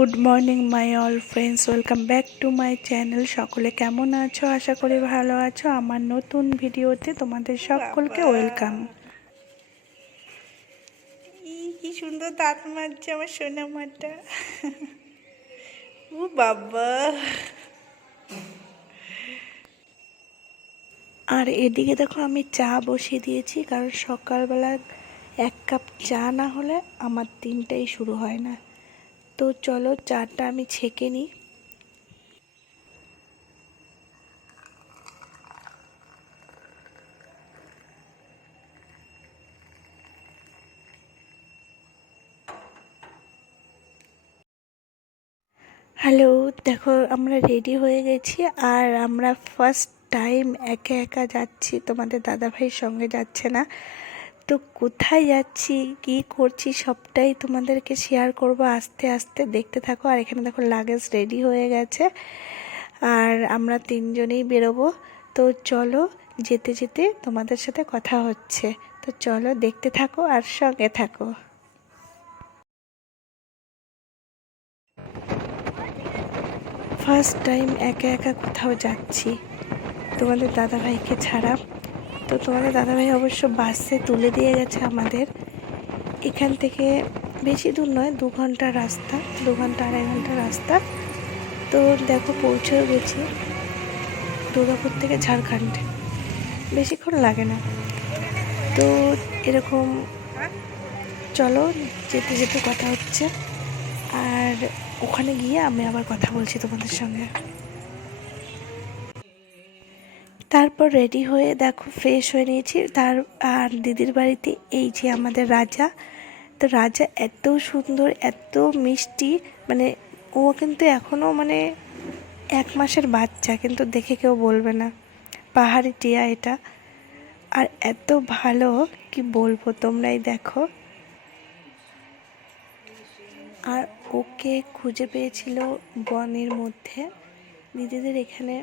Good morning my all friends, welcome back to my channel. সকলে কেমন আছো? আশা করি ভালো আছো। আমার নতুন ভিডিওতে তোমাদের সকলকে ওয়েলকাম। কি সুন্দর দাঁত মারছে আমার সোনা মাটা। ও বাবা। আর এদিকে দেখো আমি চা বসিয়ে দিয়েছি, কারণ সকালবেলা এক কাপ চা না হলে আমার দিনটাই শুরু হয় না। তো চলো চাটা আমি ছেঁকে নিই। হ্যালো, দেখো আমরা রেডি হয়ে গেছি। আর আমরা ফার্স্ট টাইম একা একা যাচ্ছি, তোমাদের দাদাভাইয়ের সঙ্গে যাচ্ছে না। তো কোথায় যাচ্ছি, কি করছি সবটাই তোমাদেরকে শেয়ার করব আস্তে আস্তে, দেখতে থাকো। আর এখানে দেখো লাগেজ রেডি হয়ে গেছে, আর আমরা তিনজনেই বেরোবো। তো চলো, যেতে যেতে তোমাদের সাথে কথা হচ্ছে। তো চলো দেখতে থাকো আর সঙ্গে থাকো। ফার্স্ট টাইম একা একা কোথাও যাচ্ছি তোমাদের দাদাভাইকে ছাড়া। তো তোমাদের দাদাভাই অবশ্য বাসে তুলে দিয়ে গেছে আমাদের। এখান থেকে বেশি দূর নয়, 2 ঘন্টার রাস্তা, 2 ঘন্টা 2.5 ঘন্টার রাস্তা। তো দেখো পৌঁছেও গেছি দুর্গাপুর থেকে ঝাড়খণ্ড, বেশিক্ষণ লাগে না। তো এরকম চলো যেতে যেতে কথা হচ্ছে, আর ওখানে গিয়ে আমি আবার কথা বলছি তোমাদের সঙ্গে। তারপর রেডি হয়ে দেখো ফ্রেশ হয়ে নিয়েছি। আর দিদির বাড়িতে এই যে আমাদের রাজা। তো রাজা এত সুন্দর, এত মিষ্টি, মানে ও কিন্তু এখনও মানে 1 মাসের বাচ্চা, কিন্তু দেখে কেউ বলবে না। পাহাড়ি টিয়া এটা। আর এত ভালো, কি বলবো, তোমরাই দেখো। আর ওকে খুঁজে পেয়েছিল বনের মধ্যে। দিদিদের এখানে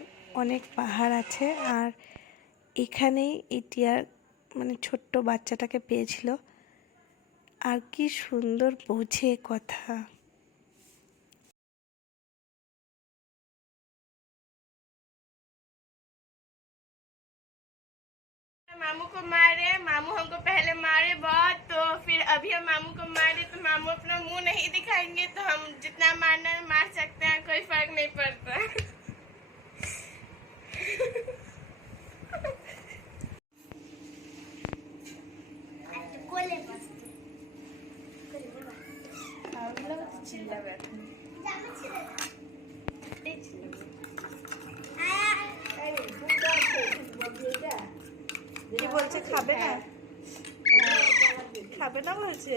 অনেক পাহাড় আছে, আর এখানেই এই টিয়ার মানে ছোট্ট বাচ্চাটাকে পেয়েছিল। আর কি সুন্দর বোঝে কথা। मामू को मारे, मामू हमको पहले मारे बहुत, तो फिर अभी हम मामू को मारे तो मामू अपना मुंह नहीं दिखाएंगे, तो हम जितना मारना है मार सकते हैं, कोई फर्क नहीं पड़ता। কি বলছে, খাবে না? খাবে না বলছে।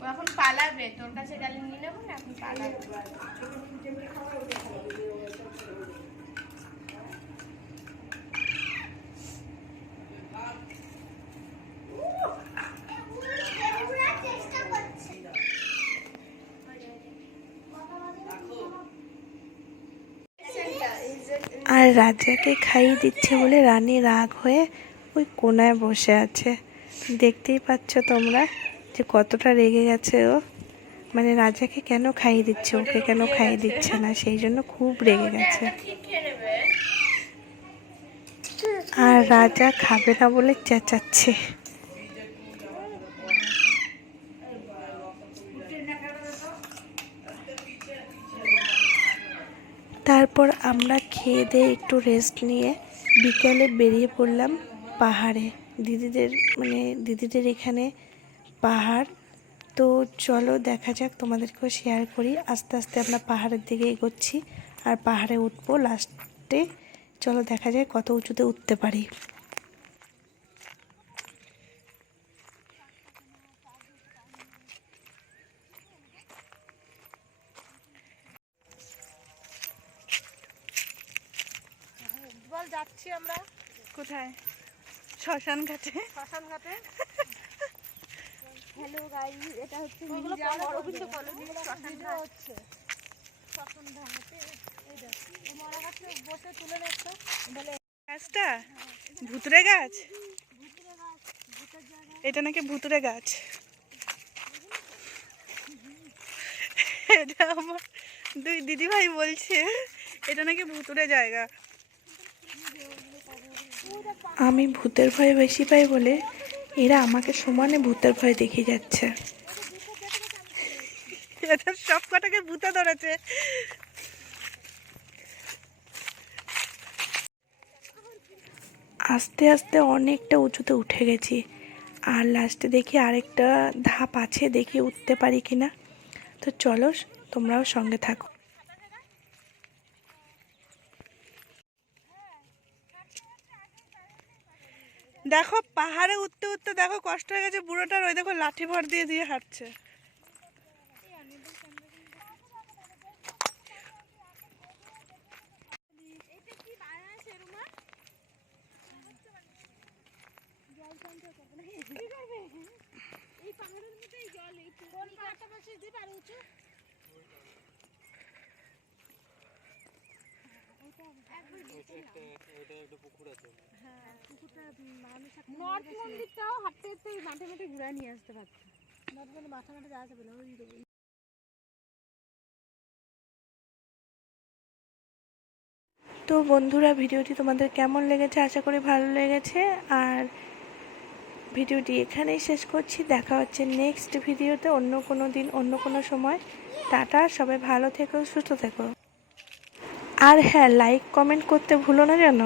ও এখন পালাবে, তোর কাছে গেলে নিয়ে নেবো না, এখন পালাবে। আর রাজাকে খাইয়ে দিচ্ছে বলে রানী রাগ হয়ে ওই কোনায় বসে আছে। দেখতেই পাচ্ছ তোমরা যে কতটা রেগে গেছে ও। মানে রাজাকে কেন খাইয়ে দিচ্ছে, ওকে কেন খাইয়ে দিচ্ছে না, সেই জন্য খুব রেগে গেছে। আর রাজা খাবে না বলে চেঁচাচ্ছে। তারপর আমরা খেয়ে দিয়ে একটু রেস্ট নিয়ে বিকেলে বেরিয়ে পড়লাম পাহাড়ে। দিদিদের এখানে পাহাড়। তো চলো দেখা যাক, তোমাদেরকেও শেয়ার করি। আস্তে আস্তে আমরা পাহাড়ের দিকে এগোচ্ছি, আর পাহাড়ে উঠবো লাস্টে। চলো দেখা যায় কত উঁচুতে উঠতে পারি। বল, যাচ্ছি আমরা কোথায়? শ্মশান ঘাটে। শ্মশান ঘাটে। হ্যালো গাইস, এটা হচ্ছে রবীন্দ্র কলোনি শ্মশান ঘাট হচ্ছে। গাছটা ভুতুরে গাছ, এটা নাকি ভুতুরে গাছ। এটা আমার দুই দিদি ভাই বলছে এটা নাকি ভুতুরে জায়গা। আমি ভূতের ভয় বেশি পাই বলে এরা আমাকে সমানে ভূতের ভয় দেখিয়ে যাচ্ছে। এদের সব কটাকে ভূতে ধরেছে। আস্তে আস্তে অনেকটা উঁচুতে উঠে গেছি, আর লাস্টে দেখি আরেকটা ধাপ আছে, দেখি উঠতে পারি কিনা। তো চলো তোমরাও সঙ্গে থাকো। দেখো পাহাড়ে উঠতে উঠতে দেখো কষ্ট হয়ে গেছে বুড়োটার, ওই দেখো লাঠি ভর দিয়ে দিয়ে হাঁটছে। নর্থ মন্দিরটাও হাঁটতে হাঁটতে মাঠে মাঠে ঘুরায় নিয়ে আসতে পারতো। নর্থ মন্দির মাঠে মাঠে যাওয়া যাবে না। তো বন্ধুরা, ভিডিওটি তোমাদের কেমন লেগেছে আশা করি ভালো লেগেছে, আর ভিডিওটি এখানেই শেষ করছি। দেখা হচ্ছে নেক্সট ভিডিওতে অন্য কোনো দিন অন্য কোনো সময়। টাটা, সবাই ভালো থেকো, সুস্থ থেকো। আর হ্যাঁ, লাইক কমেন্ট করতে ভুলো না যেন।